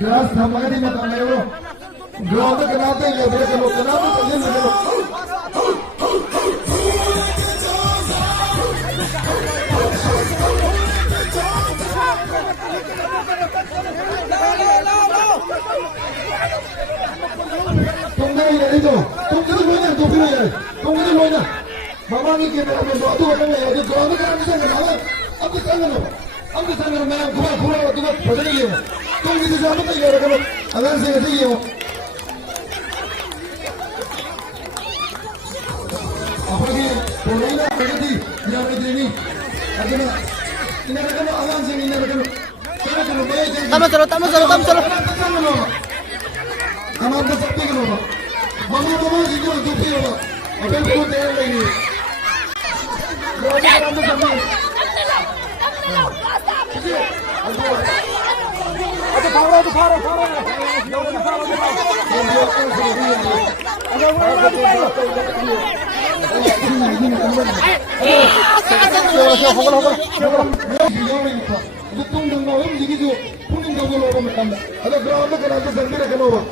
ग्लास थमगा दी मत आने वो ग्राउंड के नाते ये बड़े के लोग नाते चलिए ना लोग तुमने ये दो तुम किधर लोना तुम किधर लोना मामा की के में दो तो करने ये ग्राउंड के नाते संग ना अब तो संग मैं घुमा तो बदल गए तुम किधर जाने तो ये रखो अगर से ऐसे ही हो अपने बोलना प्रगति या प्रगति अगर इन्हें रखो अगर से इन्हें रखो Tama chalo. हमारे तो सब ठीक होगा मम्मी पापा जी को दुखी होगा अबे को दे लेंगे रोज काम में सब अच्छा फाड़ो तुम दंगा हो जिगी जो पुनिंग दंगा लोगों में काम अगर ग्राउंड में कराते सर्दी रखना होगा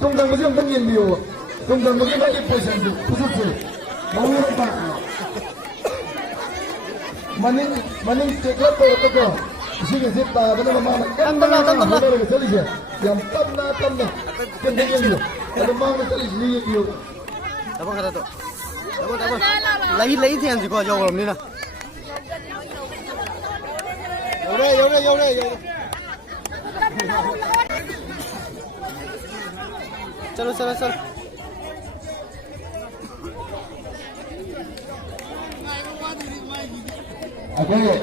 तुम दंग मुझे हम तंग भी हो तुम दंग मुझे नहीं पैसे दो कुछ से मालूम है मनी चेकअप तो इसी के सिर्फ ताकत ना मार चली जाए yang tamna kendengan ada mang tali ni yo Dapat kata tu. Dapat. Lagi thian gì qua dầu làm đi nào. Vô đây. Chalo. Okay.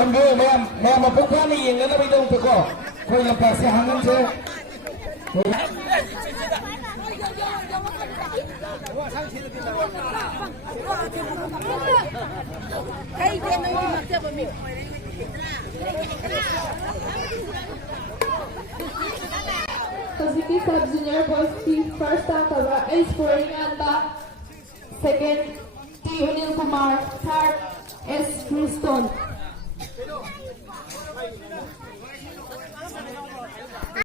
Ambil, mama pukul ni yang ada bidang pukul. Kau yang pasti hangat saya. Suzuki Sub Junior Boys Team first time cover is scoring Anda, second T Unil Kumar, third S Houston.